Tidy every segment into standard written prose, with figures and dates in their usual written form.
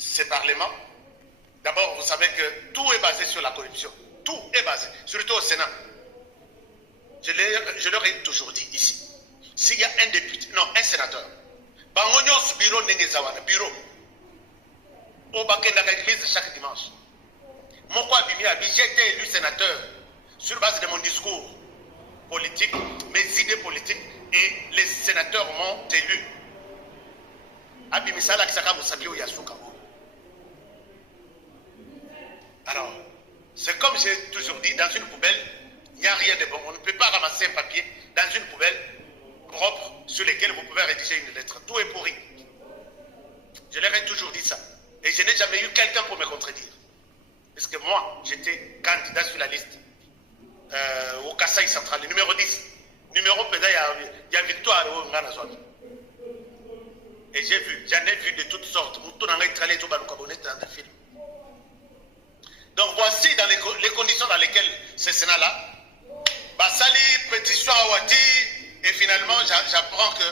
ce Parlement, d'abord, vous savez que tout est basé sur la corruption. Tout est basé, surtout au Sénat. Je leur ai toujours dit ici, s'il y a un député, non, un sénateur, Bangonios bureau Nengezawana, bureau, au Bakenda l'église chaque dimanche. Moko Abimi Abi, j'ai été élu sénateur sur base de mon discours politique, mes idées politiques, et les sénateurs m'ont élu. Abimi Sala Kisaka Moussaki ou Yasuka. Alors, c'est comme j'ai toujours dit, dans une poubelle, il n'y a rien de bon. On ne peut pas ramasser un papier dans une poubelle propre sur laquelle vous pouvez rédiger une lettre. Tout est pourri. Je leur ai toujours dit ça. Et je n'ai jamais eu quelqu'un pour me contredire. Parce que moi, j'étais candidat sur la liste au Kassai Central, le numéro 10. Numéro peut-être, il y a victoire au Nganazon. Et j'ai vu, j'en ai vu de toutes sortes. Donc voici dans les conditions dans lesquelles ce Sénat-là, Bassali, pétition à Wati, et finalement j'apprends que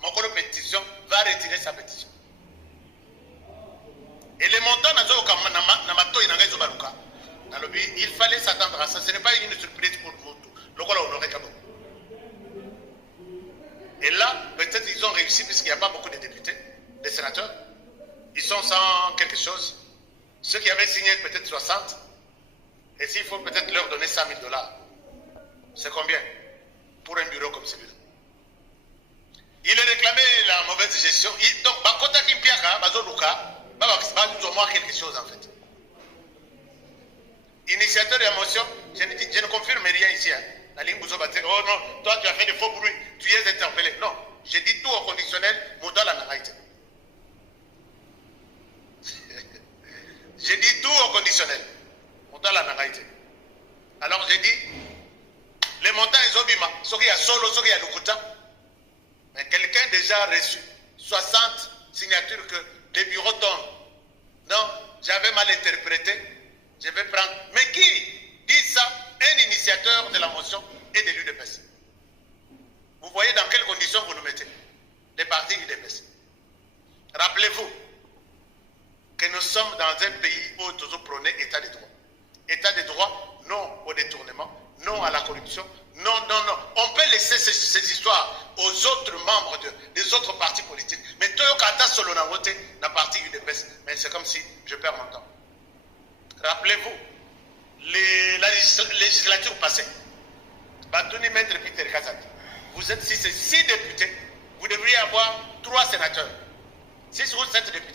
mon collègue pétition va retirer sa pétition. Et les montants il fallait s'attendre à ça. Ce n'est pas une surprise pour nous. Et là, peut-être ils ont réussi puisqu'il n'y a pas beaucoup de députés, des sénateurs. Ils sont sans quelque chose. Ceux qui avaient signé peut-être 60. Et s'il faut peut-être leur donner 100 000 $, c'est combien pour un bureau comme celui-là? Il a réclamé la mauvaise gestion. Donc, Bakota Kimpiaka, Bazoluka, nous au moins quelque chose en fait. Initiateur de motion, je ne confirme rien ici. Hein. La ligne Bouzo va dire, oh non, toi tu as fait de faux bruits, tu es interpellé. Non, j'ai dit tout au conditionnel, Mouda la naraïte. J'ai dit tout au conditionnel, Mouda la naraïte. Alors j'ai dit, les montants ils ont bima, ce qui a solo, ce qui a lukuta. Mais quelqu'un déjà reçu 60 signatures que les bureaux tombent. Non, j'avais mal interprété. Je vais prendre. Mais qui dit ça? Un initiateur de la motion et de l'UDPS. Vous voyez dans quelles conditions vous nous mettez? Les partis UDPS. Rappelez-vous que nous sommes dans un pays où nous prônons état de droit. État de droit, non au détournement, non à la corruption. Non, non, non. On peut laisser ces histoires aux autres membres des autres partis politiques. Mais Toyokata Solonangote n'a parti UDPS. Mais c'est comme si je perds mon temps. Rappelez-vous, la législature passée, Batouni Maître Peter Kazak, vous êtes 6 députés, vous devriez avoir 3 sénateurs. 6 ou 7 députés.